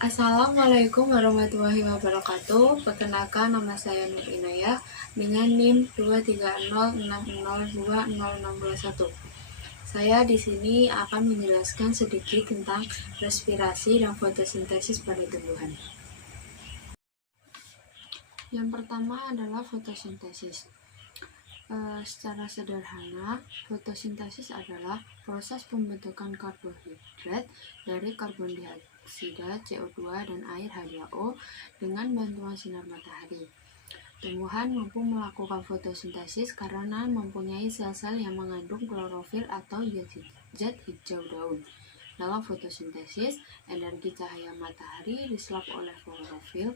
Assalamualaikum warahmatullahi wabarakatuh. Perkenalkan, nama saya Nur Inayah dengan NIM 230602021. Saya di sini akan menjelaskan sedikit tentang respirasi dan fotosintesis pada tumbuhan. Yang pertama adalah fotosintesis. Secara sederhana, fotosintesis adalah proses pembentukan karbohidrat dari karbon dioksida, CO2, dan air H2O dengan bantuan sinar matahari. Tumbuhan mampu melakukan fotosintesis karena mempunyai sel-sel yang mengandung klorofil atau zat hijau daun. Dalam fotosintesis, energi cahaya matahari diserap oleh klorofil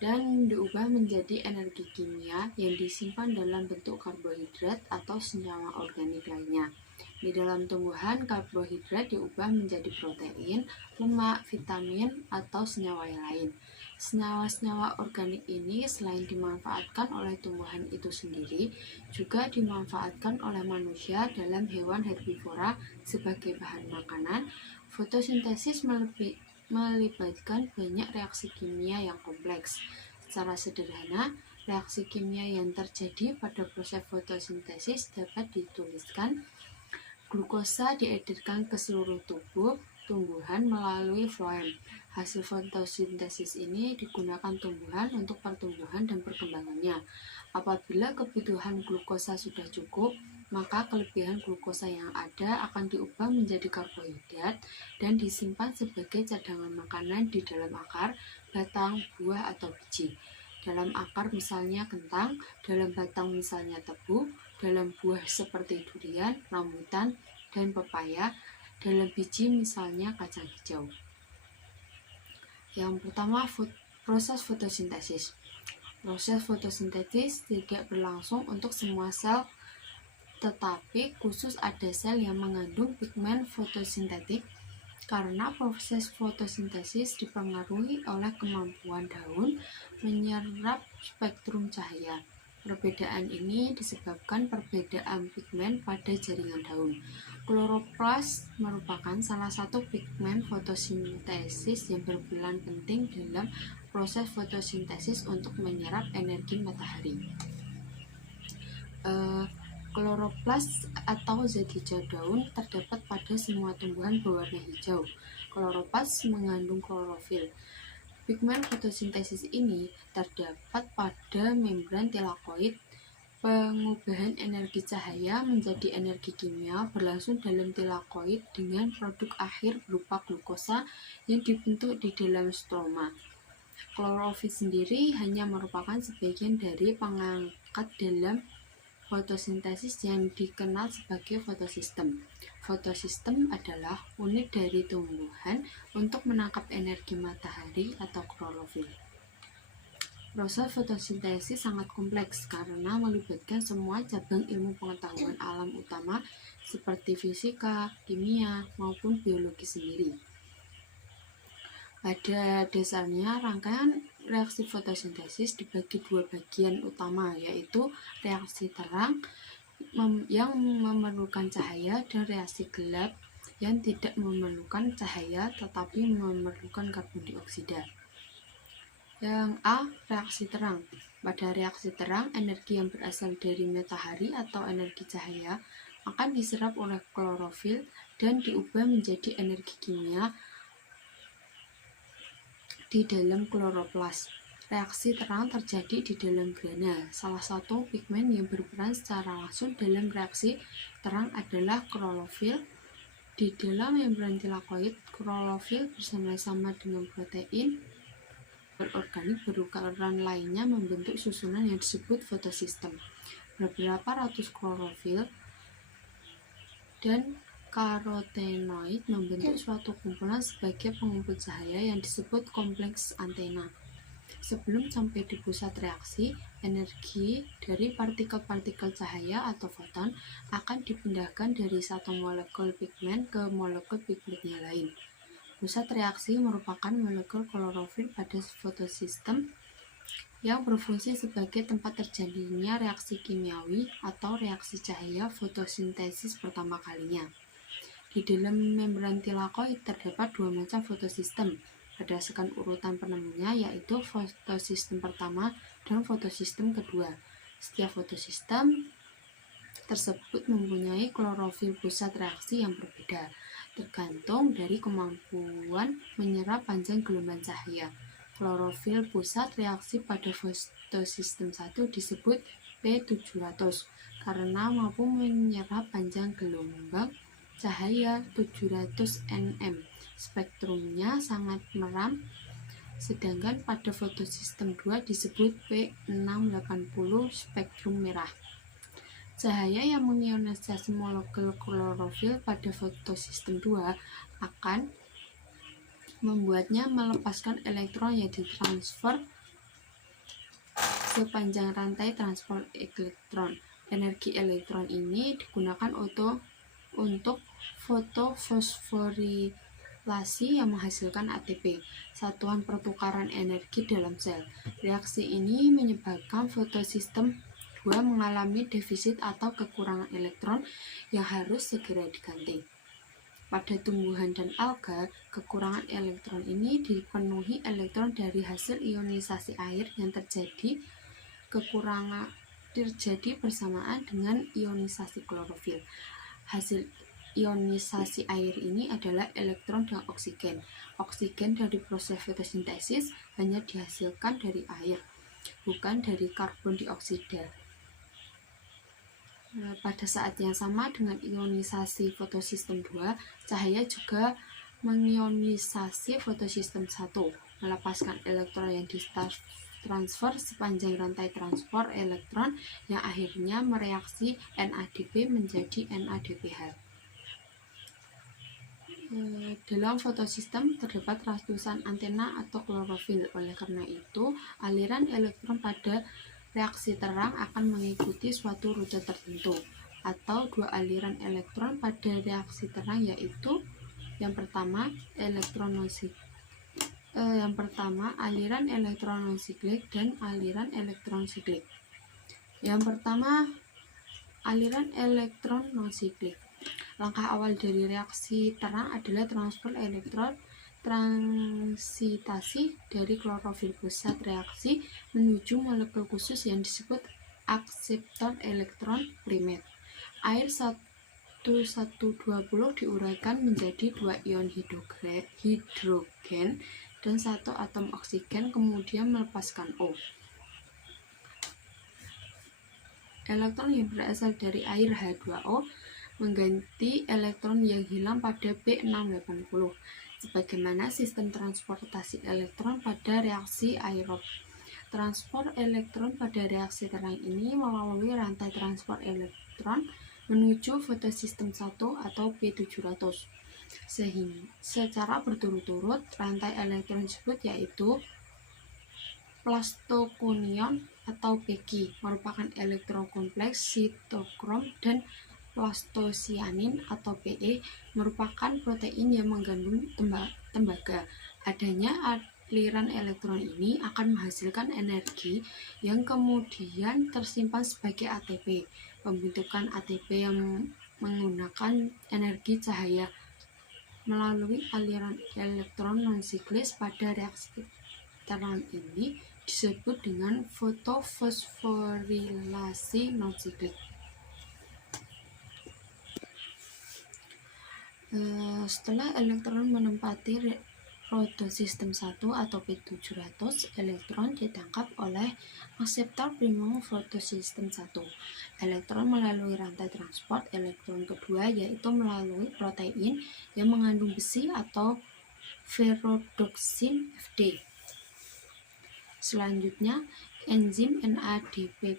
dan diubah menjadi energi kimia yang disimpan dalam bentuk karbohidrat atau senyawa organik lainnya. Di dalam tumbuhan, karbohidrat diubah menjadi protein, lemak, vitamin, atau senyawa yang lain. Senyawa-senyawa organik ini selain dimanfaatkan oleh tumbuhan itu sendiri, juga dimanfaatkan oleh manusia dalam hewan herbivora sebagai bahan makanan. Fotosintesis melibatkan banyak reaksi kimia yang kompleks. Secara sederhana, reaksi kimia yang terjadi pada proses fotosintesis dapat dituliskan. Glukosa diedarkan ke seluruh tubuh tumbuhan melalui floem. Hasil fotosintesis ini digunakan tumbuhan untuk pertumbuhan dan perkembangannya. Apabila kebutuhan glukosa sudah cukup, maka kelebihan glukosa yang ada akan diubah menjadi karbohidrat dan disimpan sebagai cadangan makanan di dalam akar, batang, buah, atau biji. Dalam akar misalnya kentang, dalam batang misalnya tebu, dalam buah seperti durian, rambutan, dan pepaya, dalam biji misalnya kacang hijau. Yang pertama, proses fotosintesis. Proses fotosintesis tidak berlangsung untuk semua sel, tetapi khusus ada sel yang mengandung pigmen fotosintetik karena proses fotosintesis dipengaruhi oleh kemampuan daun menyerap spektrum cahaya. Perbedaan ini disebabkan perbedaan pigmen pada jaringan daun. Kloroplas merupakan salah satu pigmen fotosintesis yang berperan penting dalam proses fotosintesis untuk menyerap energi matahari. Kloroplas atau zat hijau daun terdapat pada semua tumbuhan berwarna hijau. Kloroplas mengandung klorofil. Pigmen fotosintesis ini terdapat pada membran tilakoid. Pengubahan energi cahaya menjadi energi kimia berlangsung dalam tilakoid dengan produk akhir berupa glukosa yang dibentuk di dalam stroma. Klorofil sendiri hanya merupakan sebagian dari pengangkat dalam fotosintesis yang dikenal sebagai fotosistem. Fotosistem adalah unit dari tumbuhan untuk menangkap energi matahari atau klorofil. Proses fotosintesis sangat kompleks karena melibatkan semua cabang ilmu pengetahuan alam utama seperti fisika, kimia, maupun biologi sendiri. Pada dasarnya, rangkaian reaksi fotosintesis dibagi dua bagian utama, yaitu reaksi terang yang memerlukan cahaya dan reaksi gelap yang tidak memerlukan cahaya tetapi memerlukan karbon dioksida. Yang A, reaksi terang. Pada reaksi terang, energi yang berasal dari matahari atau energi cahaya akan diserap oleh klorofil dan diubah menjadi energi kimia di dalam kloroplas. Reaksi terang terjadi di dalam grana. Salah satu pigmen yang berperan secara langsung dalam reaksi terang adalah klorofil. Di dalam membran tilakoid, klorofil bersama-sama dengan protein organik berukuran lainnya membentuk susunan yang disebut fotosistem. Beberapa ratus klorofil dan karotenoid membentuk suatu kumpulan sebagai pengumpul cahaya yang disebut kompleks antena. Sebelum sampai di pusat reaksi, energi dari partikel-partikel cahaya atau foton akan dipindahkan dari satu molekul pigmen ke molekul pigmen yang lain. Pusat reaksi merupakan molekul klorofil pada fotosistem yang berfungsi sebagai tempat terjadinya reaksi kimiawi atau reaksi cahaya fotosintesis pertama kalinya. Di dalam membran tilakoid terdapat dua macam fotosistem berdasarkan urutan penemunya, yaitu fotosistem pertama dan fotosistem kedua. Setiap fotosistem tersebut mempunyai klorofil pusat reaksi yang berbeda, tergantung dari kemampuan menyerap panjang gelombang cahaya. Klorofil pusat reaksi pada fotosistem 1 disebut P700 karena mampu menyerap panjang gelombang cahaya 700 nm. Spektrumnya sangat meram, sedangkan pada fotosistem 2 disebut P680 spektrum merah. Cahaya yang mengionisasi molekul klorofil pada fotosistem 2 akan membuatnya melepaskan elektron yang ditransfer sepanjang rantai transport elektron. Energi elektron ini digunakan untuk fotofosforilasi yang menghasilkan ATP, satuan pertukaran energi dalam sel. Reaksi ini menyebabkan fotosistem 2 mengalami defisit atau kekurangan elektron yang harus segera diganti. Pada tumbuhan dan alga, kekurangan elektron ini dipenuhi elektron dari hasil ionisasi air yang terjadi bersamaan dengan ionisasi klorofil. Hasil ionisasi air ini adalah elektron dan oksigen. Oksigen dari proses fotosintesis hanya dihasilkan dari air, bukan dari karbon dioksida. Pada saat yang sama dengan ionisasi fotosistem 2, cahaya juga mengionisasi fotosistem 1, melepaskan elektron yang ditransfer sepanjang rantai transport elektron yang akhirnya mereaksi NADP menjadi NADPH. Dalam fotosistem terdapat ratusan antena atau klorofil. Oleh karena itu, aliran elektron pada reaksi terang akan mengikuti suatu rute tertentu, atau dua aliran elektron pada reaksi terang, yaitu yang pertama aliran elektron non-siklik dan aliran elektron siklik. Yang pertama, aliran elektron non-siklik. Langkah awal dari reaksi terang adalah transfer elektron transitasi dari klorofil pusat reaksi menuju molekul khusus yang disebut akseptor elektron primer. Air 1120 diuraikan menjadi 2 ion hidrogen dan 1 atom oksigen, kemudian melepaskan O. Elektron yang berasal dari air H2O mengganti elektron yang hilang pada P680. Sebagaimana sistem transportasi elektron pada reaksi aerob. Transport elektron pada reaksi terang ini melalui rantai transport elektron menuju fotosistem 1 atau P700. Secara berturut-turut, rantai elektron disebut yaitu plastoconion atau Pg, merupakan elektron kompleks sitokrom, dan plastocyanin atau Pe merupakan protein yang mengandung tembaga. Adanya aliran elektron ini akan menghasilkan energi yang kemudian tersimpan sebagai ATP. Pembentukan ATP yang menggunakan energi cahaya melalui aliran elektron non-siklis pada reaksi terang ini disebut dengan fotofosforilasi non-siklik. Setelah elektron menempati fotosistem 1 atau P700, elektron ditangkap oleh akseptor primer fotosistem 1. Elektron melalui rantai transport elektron kedua, yaitu melalui protein yang mengandung besi atau ferrodoksin Fd. Selanjutnya, enzim NADP+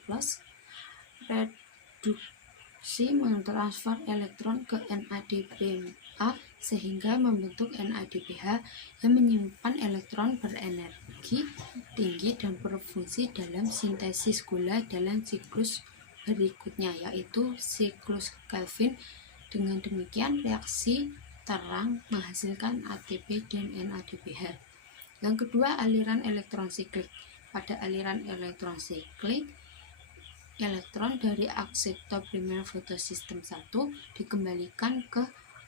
reduksi mentransfer elektron ke NADPA sehingga membentuk NADPH yang menyimpan elektron berenergi tinggi dan berfungsi dalam sintesis gula dalam siklus berikutnya, yaitu siklus Calvin. Dengan demikian, reaksi terang menghasilkan ATP dan NADPH. Yang kedua, aliran elektron siklik. Pada aliran elektron siklik, elektron dari akseptor primer fotosistem 1 dikembalikan ke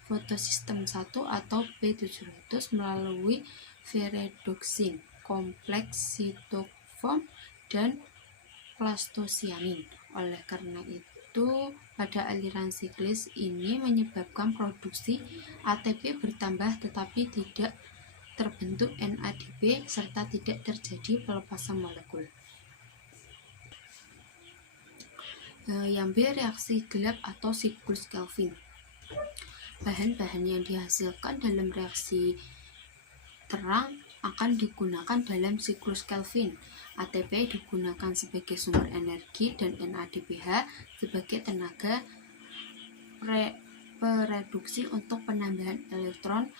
fotosistem 1 atau P700 melalui viridoksin, kompleks sitofom, dan plastosianin. Oleh karena itu, pada aliran siklis ini menyebabkan produksi ATP bertambah tetapi tidak terbentuk NADP serta tidak terjadi pelepasan molekul. Yang B, reaksi gelap atau siklus Kelvin. Bahan-bahan yang dihasilkan dalam reaksi terang akan digunakan dalam siklus Kelvin. ATP digunakan sebagai sumber energi dan NADPH sebagai tenaga pereduksi untuk penambahan elektron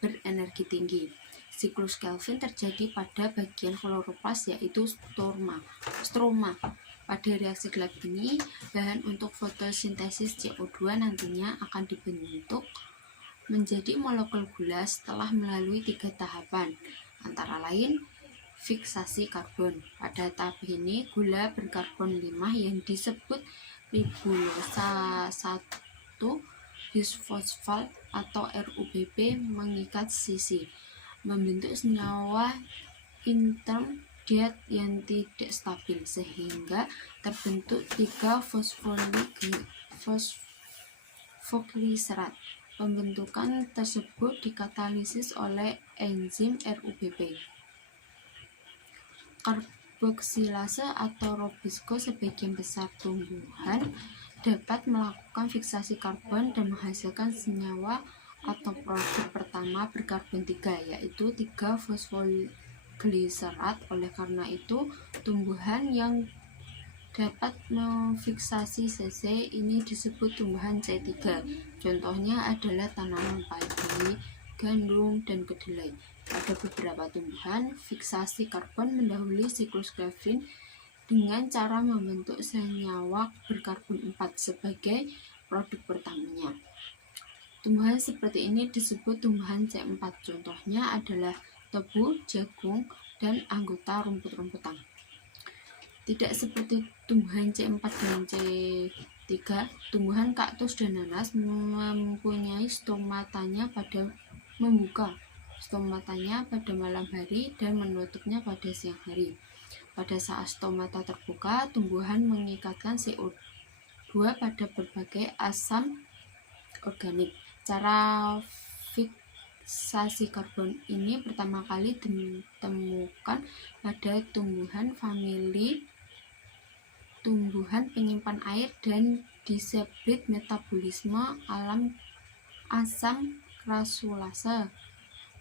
berenergi tinggi. Siklus Kelvin terjadi pada bagian kloroplas yaitu stroma. Pada reaksi gelap ini, bahan untuk fotosintesis CO2 nantinya akan dibentuk menjadi molekul gula setelah melalui 3 tahapan, antara lain fiksasi karbon. Pada tahap ini, gula berkarbon 5 yang disebut ribulosa 1 bisfosfat atau RUBB mengikat sisi, membentuk senyawa intermediate yang tidak stabil, sehingga terbentuk 3 fosfogliserat. Pembentukan tersebut dikatalisis oleh enzim RUBB. Karboksilase atau Robisco sebagian besar tumbuhan dapat melakukan fiksasi karbon dan menghasilkan senyawa atau produk pertama berkarbon 3, yaitu 3 fosfogliserat. Oleh karena itu, tumbuhan yang dapat memfiksasi CC ini disebut tumbuhan C3. Contohnya adalah tanaman padi, gandum, dan kedelai. Pada beberapa tumbuhan, fiksasi karbon mendahului siklus Kelvin dengan cara membentuk senyawa berkarbon 4 sebagai produk pertamanya. Tumbuhan seperti ini disebut tumbuhan C4. Contohnya adalah tebu, jagung, dan anggota rumput-rumputan. Tidak seperti tumbuhan C4 dan C3, tumbuhan kaktus dan nanas mempunyai stomatanya pada malam hari dan menutupnya pada siang hari. Pada saat stomata terbuka, tumbuhan mengikatkan CO2 pada berbagai asam organik. Cara fiksasi karbon ini pertama kali ditemukan pada tumbuhan famili tumbuhan penyimpan air dan disebut metabolisme alam asam krasulase.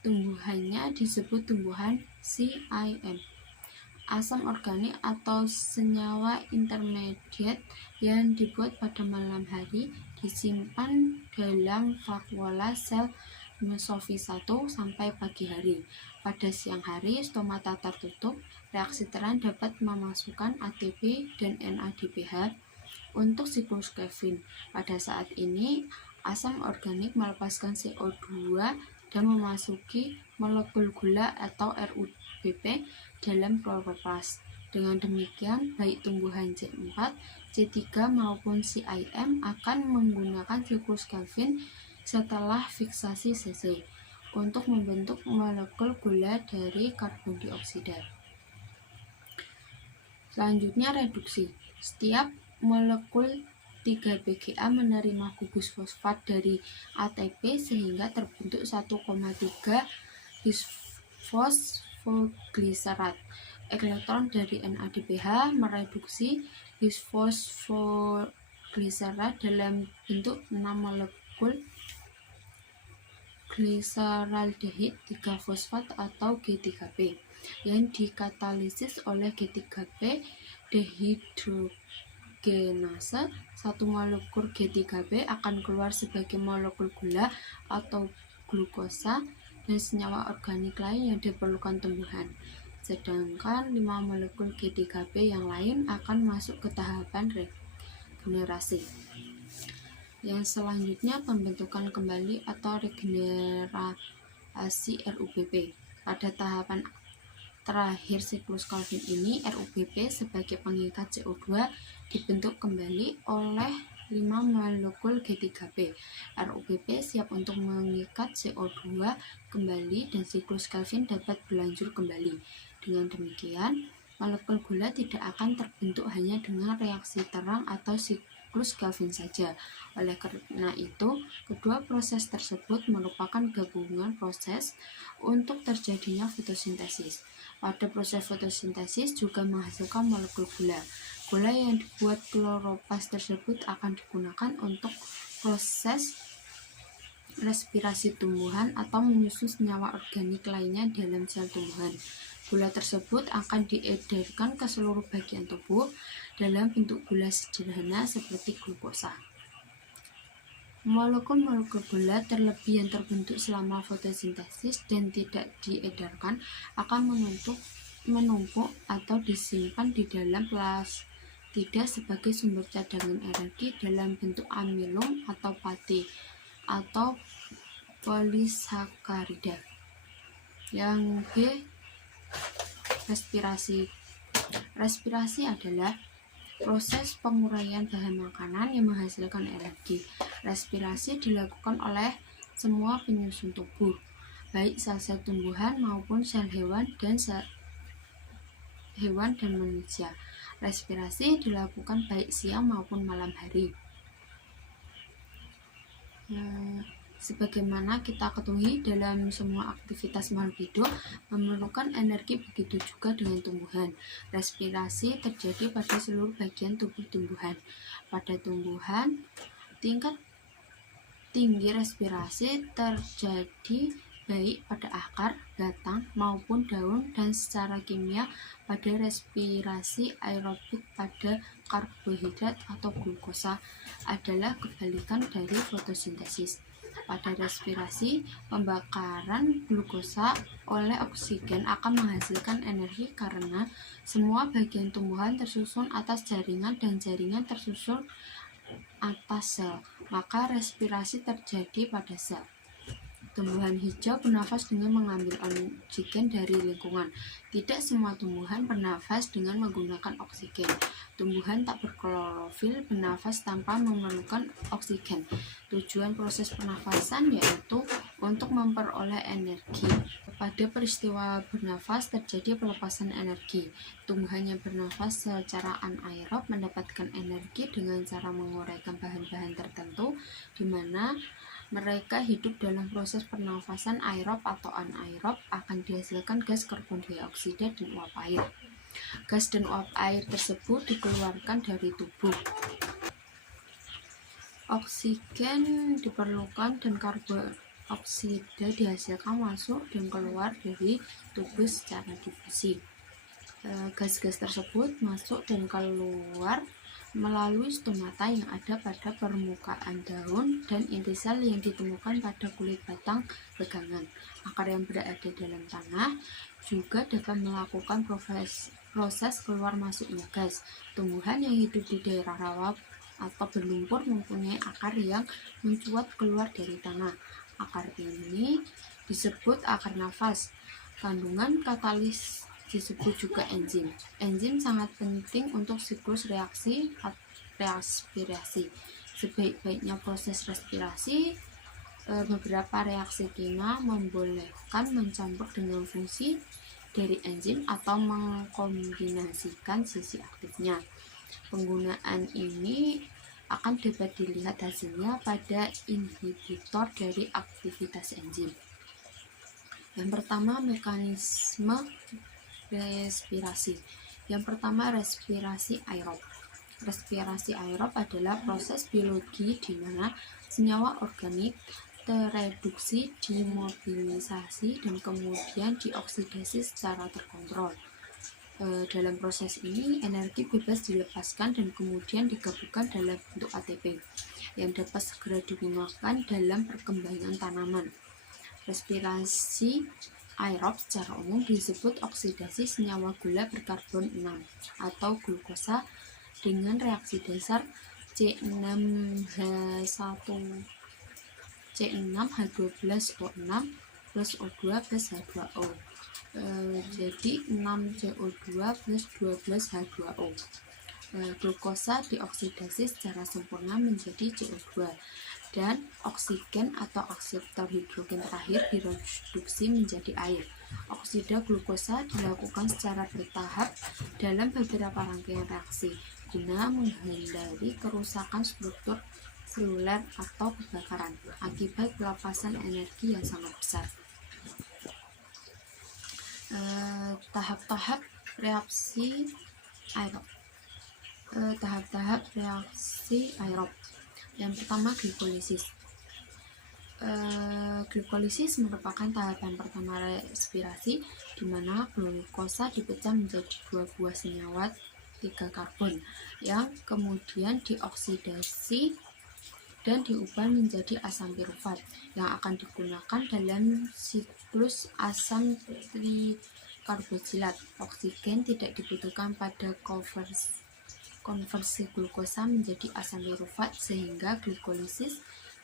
Tumbuhannya disebut tumbuhan CIM. Asam organik atau senyawa intermediate yang dibuat pada malam hari disimpan dalam vakuola sel mesofis 1 sampai pagi hari. Pada siang hari, stomata tertutup, reaksi terang dapat memasukkan ATP dan NADPH untuk siklus Kelvin. Pada saat ini, asam organik melepaskan CO2 dan memasuki molekul gula atau RUBB dalam kloroplas. Dengan demikian, baik tumbuhan C4, C3 maupun CIM akan menggunakan siklus Kelvin setelah fiksasi CC untuk membentuk molekul gula dari karbon dioksida. Selanjutnya, reduksi. Setiap molekul 3-PGA menerima gugus fosfat dari ATP sehingga terbentuk 1,3 bisfosfogliserat. Elektron dari NADPH mereduksi bisfosfogliserat dalam bentuk 6 molekul gliseraldehid 3-fosfat atau G3P yang dikatalisis oleh G3P dehidrogenase. Satu molekul G3P akan keluar sebagai molekul gula atau glukosa dan senyawa organik lain yang diperlukan tumbuhan. Sedangkan 5 molekul G3P yang lain akan masuk ke tahapan regenerasi. Yang selanjutnya, pembentukan kembali atau regenerasi RUBB. Pada tahapan terakhir siklus Kelvin ini, RUBB sebagai pengikat CO2 dibentuk kembali oleh molekul G3P. RUBP siap untuk mengikat CO2 kembali dan siklus Kelvin dapat berlanjut kembali. Dengan demikian, molekul gula tidak akan terbentuk hanya dengan reaksi terang atau siklus Kelvin saja. Oleh karena itu, kedua proses tersebut merupakan gabungan proses untuk terjadinya fotosintesis. Pada proses fotosintesis juga menghasilkan molekul gula. Gula yang dibuat kloroplast tersebut akan digunakan untuk proses respirasi tumbuhan atau menyusun senyawa organik lainnya dalam sel tumbuhan. Gula tersebut akan diedarkan ke seluruh bagian tubuh dalam bentuk gula sederhana seperti glukosa. Molekul-molekul gula terlebih yang terbentuk selama fotosintesis dan tidak diedarkan akan menumpuk atau disimpan di dalam plastida sebagai sumber cadangan energi dalam bentuk amilum atau pate atau polisakarida. Yang B, respirasi. Respirasi adalah proses penguraian bahan makanan yang menghasilkan energi. Respirasi dilakukan oleh semua penyusun tubuh, baik sel-sel tumbuhan maupun sel hewan dan manusia. Respirasi dilakukan baik siang maupun malam hari. Sebagaimana kita ketahui, dalam semua aktivitas makhluk hidup memerlukan energi, begitu juga dengan tumbuhan. Respirasi terjadi pada seluruh bagian tubuh tumbuhan. Pada tumbuhan, tingkat tinggi respirasi terjadi baik pada akar, batang, maupun daun, dan secara kimia pada respirasi aerobik pada karbohidrat atau glukosa adalah kebalikan dari fotosintesis. Pada respirasi, pembakaran glukosa oleh oksigen akan menghasilkan energi karena semua bagian tumbuhan tersusun atas jaringan dan jaringan tersusun atas sel, maka respirasi terjadi pada sel. Tumbuhan hijau bernafas dengan mengambil oksigen dari lingkungan. Tidak semua tumbuhan bernafas dengan menggunakan oksigen. Tumbuhan tak berklorofil bernafas tanpa memerlukan oksigen. Tujuan proses pernafasan yaitu untuk memperoleh energi. Pada peristiwa bernafas terjadi pelepasan energi. Tumbuhan yang bernafas secara anaerob mendapatkan energi dengan cara menguraikan bahan-bahan tertentu, di mana mereka hidup dalam proses pernafasan aerob atau anaerob. Akan dihasilkan gas karbon dioksida dan uap air. Gas dan uap air tersebut dikeluarkan dari tubuh. Oksigen diperlukan dan karbon dioksida dihasilkan masuk dan keluar dari tubuh secara difusi. Gas-gas tersebut masuk dan keluar melalui stomata yang ada pada permukaan daun dan inti sel yang ditemukan pada kulit batang pegangan. Akar yang berada dalam tanah juga dapat melakukan proses keluar masuknya gas. Tumbuhan yang hidup di daerah rawa atau berlumpur mempunyai akar yang mencuat keluar dari tanah. Akar ini disebut akar nafas. Kandungan katalis disebut juga enzim. Enzim sangat penting untuk siklus respirasi. Sebaik-baiknya proses respirasi, beberapa reaksi kimia membolehkan mencampur dengan fungsi dari enzim atau mengkombinasikan sisi aktifnya. Penggunaan ini akan dapat dilihat hasilnya pada inhibitor dari aktivitas enzim. Yang pertama, mekanisme respirasi. Yang pertama, respirasi aerob. Respirasi aerob adalah proses biologi di mana senyawa organik tereduksi, dimobilisasi, dan kemudian dioksidasi secara terkontrol. Dalam proses ini, energi bebas dilepaskan dan kemudian digabungkan dalam bentuk ATP yang dapat segera digunakan dalam perkembangan tanaman. Respirasi aerob secara umum disebut oksidasi senyawa gula berkarbon 6 atau glukosa dengan reaksi dasar C6H12O6 plus O2 plus H2O. Jadi 6CO2 plus 12H2O. Glukosa dioksidasi secara sempurna menjadi CO2 dan oksigen atau oksidator hidrogen terakhir direduksi menjadi air. Oksida glukosa dilakukan secara bertahap dalam beberapa rangkaian reaksi guna menghindari kerusakan struktur seluler atau kebakaran akibat pelepasan energi yang sangat besar. Tahap-tahap reaksi aerob. Tahap-tahap reaksi aerob. Yang pertama, glikolisis. Glikolisis merupakan tahapan pertama respirasi di mana glukosa dipecah menjadi 2 buah senyawa 3 karbon yang kemudian dioksidasi dan diubah menjadi asam pirufat yang akan digunakan dalam siklus asam trikarboksilat. Oksigen tidak dibutuhkan pada konversi glukosa menjadi asam pirufat, sehingga glikolisis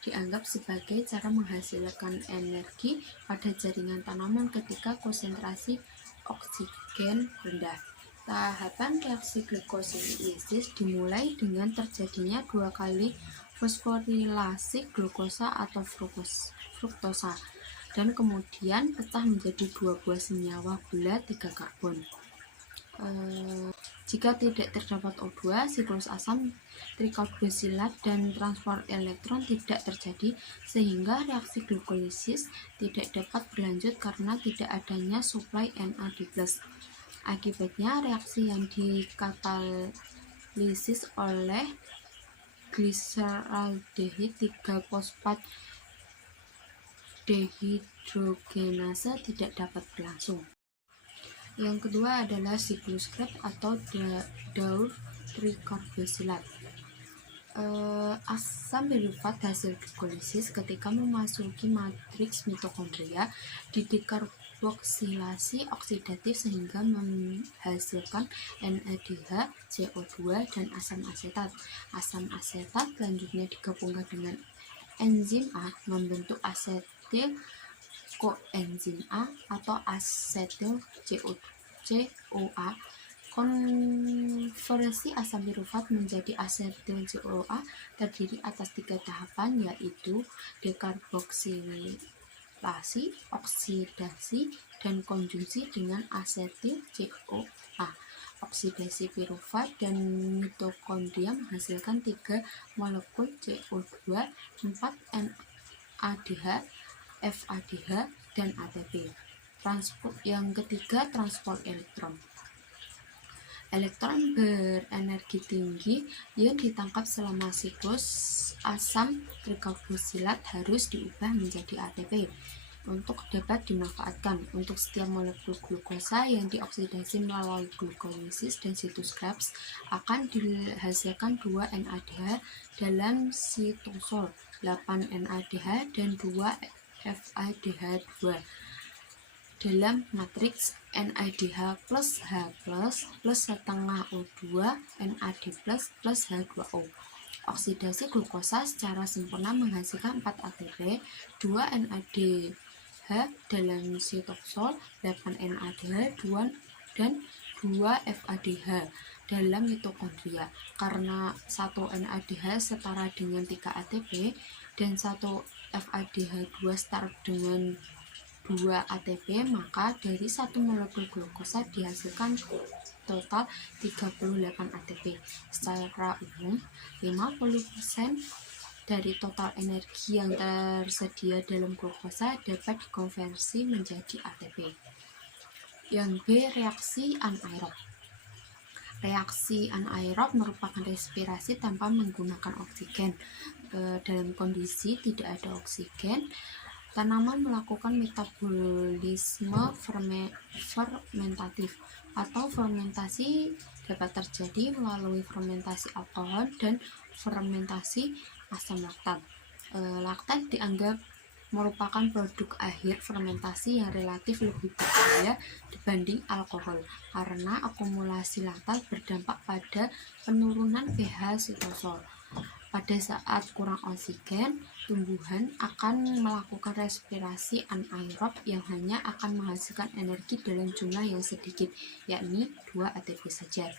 dianggap sebagai cara menghasilkan energi pada jaringan tanaman ketika konsentrasi oksigen rendah. Tahapan reaksi glikolisis dimulai dengan terjadinya 2 kali fosforilasi glukosa atau fruktosa dan kemudian pecah menjadi 2 buah senyawa gula 3 karbon. Jika tidak terdapat O2, siklus asam trikarboksilat dan transport elektron tidak terjadi, sehingga reaksi glikolisis tidak dapat berlanjut karena tidak adanya suplai NAD+. Akibatnya, reaksi yang dikatalisis oleh gliseraldehid 3-fosfat dehidrogenase tidak dapat berlangsung. Yang kedua adalah siklus Krebs atau daur trikarboksilat. Asam pirufat hasil glikolisis ketika memasuki matriks mitokondria didekarboksilasi oksidatif sehingga menghasilkan NADH, CO2, dan asam asetat. Asam asetat selanjutnya digabungkan dengan enzim A membentuk asetil koenzim A atau asetil CoA. Konversi asam pirufat menjadi asetil CoA terdiri atas 3 tahapan, yaitu dekarboksilasi, oksidasi, dan konjungsi dengan asetil CoA. Oksidasi pirufat dan mitokondria menghasilkan 3 molekul CO2, 4 NADH, FADH, dan ATP. Yang ketiga, transport elektron. Elektron berenergi tinggi yang ditangkap selama siklus asam trikarboksilat harus diubah menjadi ATP untuk dapat dimanfaatkan. Untuk setiap molekul glukosa yang dioksidasi melalui glikolisis dan siklus Krebs akan dihasilkan 2 NADH dalam sitosol, 8 NADH dan 2 FADH2 dalam matriks NADH plus H plus setengah O2 NAD plus H2O. Oksidasi glukosa secara sempurna menghasilkan 4 ATP, 2 NADH dalam sitosol, 8 NADH, 2 dan 2 FADH dalam mitokondria. Karena 1 NADH setara dengan 3 ATP dan 1 FADH2 setara dengan 2 ATP, maka dari 1 molekul glukosa dihasilkan total 38 ATP. Secara umum, 50% dari total energi yang tersedia dalam glukosa dapat dikonversi menjadi ATP. Yang B, reaksi anaerob. Reaksi anaerob merupakan respirasi tanpa menggunakan oksigen. Dalam kondisi tidak ada oksigen, tanaman melakukan metabolisme fermentatif atau fermentasi dapat terjadi melalui fermentasi alkohol dan fermentasi asam laktat. Laktat dianggap merupakan produk akhir fermentasi yang relatif lebih berbahaya dibanding alkohol karena akumulasi laktat berdampak pada penurunan pH sitosol. Pada saat kurang oksigen, tumbuhan akan melakukan respirasi anaerob yang hanya akan menghasilkan energi dalam jumlah yang sedikit, yakni 2 ATP saja.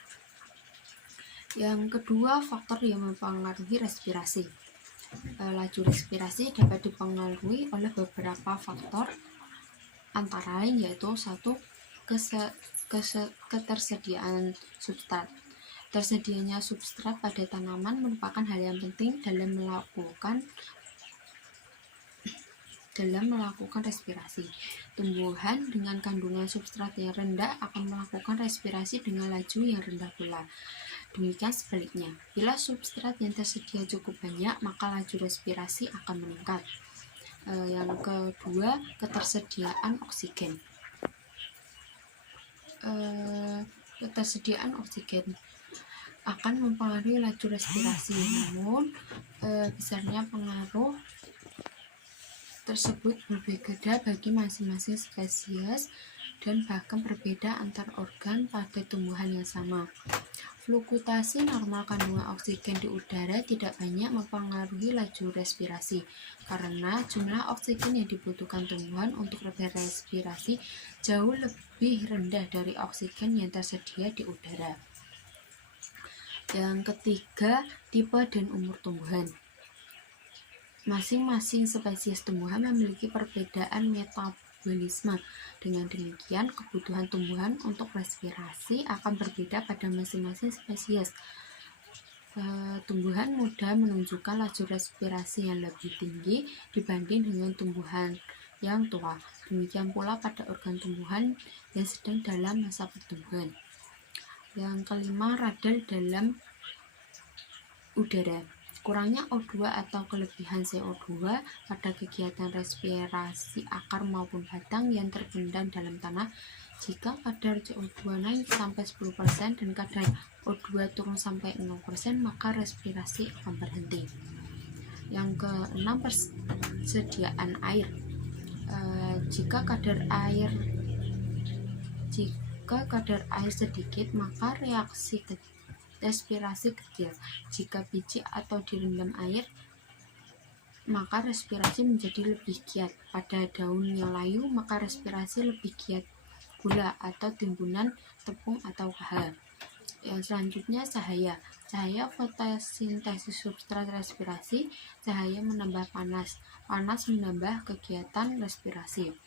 Yang kedua, faktor yang mempengaruhi respirasi. Laju respirasi dapat dipengaruhi oleh beberapa faktor, antara lain yaitu satu, ketersediaan substrat. Tersedianya substrat pada tanaman merupakan hal yang penting dalam melakukan respirasi. Tumbuhan dengan kandungan substrat yang rendah akan melakukan respirasi dengan laju yang rendah pula. Demikian sebaliknya, bila substrat yang tersedia cukup banyak, maka laju respirasi akan meningkat. Yang kedua, ketersediaan oksigen. Ketersediaan oksigen akan mempengaruhi laju respirasi, namun besarnya pengaruh tersebut berbeda bagi masing-masing spesies dan bahkan berbeda antar organ pada tumbuhan yang sama. Fluktuasi normal kandungan oksigen di udara tidak banyak mempengaruhi laju respirasi, karena jumlah oksigen yang dibutuhkan tumbuhan untuk berrespirasi jauh lebih rendah dari oksigen yang tersedia di udara. Yang ketiga, tipe dan umur tumbuhan. Masing-masing spesies tumbuhan memiliki perbedaan metabolisme. Dengan demikian, kebutuhan tumbuhan untuk respirasi akan berbeda pada masing-masing spesies. Tumbuhan muda menunjukkan laju respirasi yang lebih tinggi dibanding dengan tumbuhan yang tua. Demikian pula pada organ tumbuhan yang sedang dalam masa pertumbuhan. Yang kelima, radal dalam udara. Kurangnya O2 atau kelebihan CO2 pada kegiatan respirasi akar maupun batang yang terpendam dalam tanah. Jika kadar CO2 naik sampai 10% dan kadar O2 turun sampai 0%, maka respirasi akan berhenti. Yang keenam, persediaan air. Jika kadar air sedikit, maka reaksi respirasi kecil. Jika biji atau direndam air, maka respirasi menjadi lebih giat. Pada daun yang layu, maka respirasi lebih giat. Gula atau timbunan tepung atau KH. Yang selanjutnya, cahaya. Cahaya fotosintesis substrat respirasi. Cahaya menambah panas. Panas menambah kegiatan respirasi.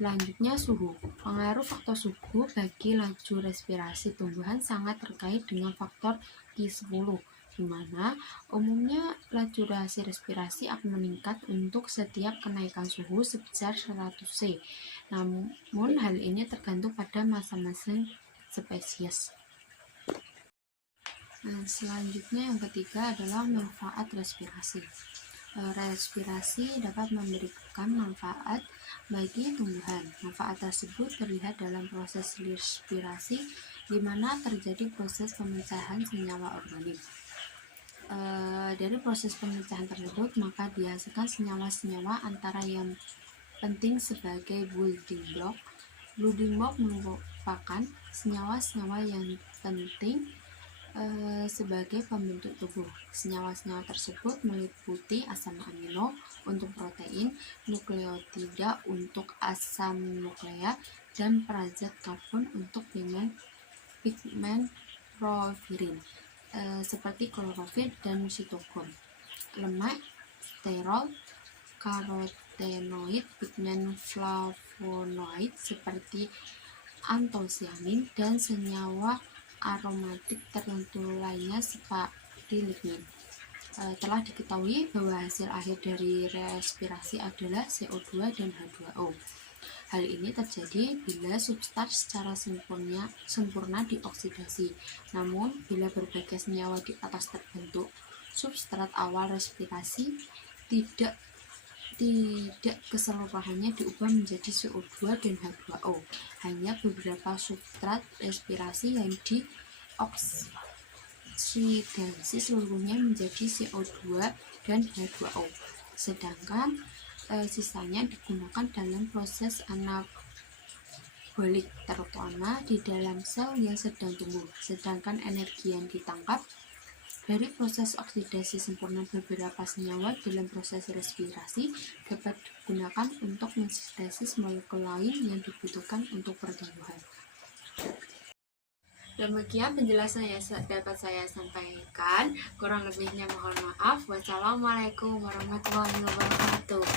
Selanjutnya, suhu. Pengaruh faktor suhu bagi laju respirasi tumbuhan sangat terkait dengan faktor Q10, di mana umumnya laju respirasi akan meningkat untuk setiap kenaikan suhu sebesar 100 C. Namun hal ini tergantung pada masing-masing spesies. Selanjutnya, yang ketiga adalah manfaat respirasi. Respirasi dapat memberikan manfaat bagi tumbuhan. Manfaat tersebut terlihat dalam proses respirasi, di mana terjadi proses pemecahan senyawa organik. Dari proses pemecahan tersebut, maka dihasilkan senyawa-senyawa antara yang penting sebagai building block. Building block merupakan senyawa-senyawa yang penting sebagai pembentuk tubuh. Senyawa-senyawa tersebut meliputi asam amino untuk protein, nukleotida untuk asam nuklea, dan perazat karbon untuk pigmen profirin seperti klorofil dan sitokrom. Lemak, sterol, karotenoid, pigmen flavonoid seperti antosianin, dan senyawa aromatik tertentu lainnya seperti lignin. Telah diketahui bahwa hasil akhir dari respirasi adalah CO2 dan H2O. Hal ini terjadi bila substrat secara sempurna dioksidasi. Namun, bila berbagai senyawa di atas terbentuk, substrat awal respirasi tidak keseluruhannya diubah menjadi CO2 dan H2O. Hanya beberapa substrat respirasi yang dioksidasi seluruhnya menjadi CO2 dan H2O. Sedangkan sisanya digunakan dalam proses anabolik, terutama di dalam sel yang sedang tumbuh. Sedangkan energi yang ditangkap dari proses oksidasi sempurna beberapa senyawa dalam proses respirasi dapat digunakan untuk mensintesis molekul lain yang dibutuhkan untuk pertumbuhan. Demikian penjelasan yang dapat saya sampaikan. Kurang lebihnya mohon maaf. Wassalamualaikum warahmatullahi wabarakatuh.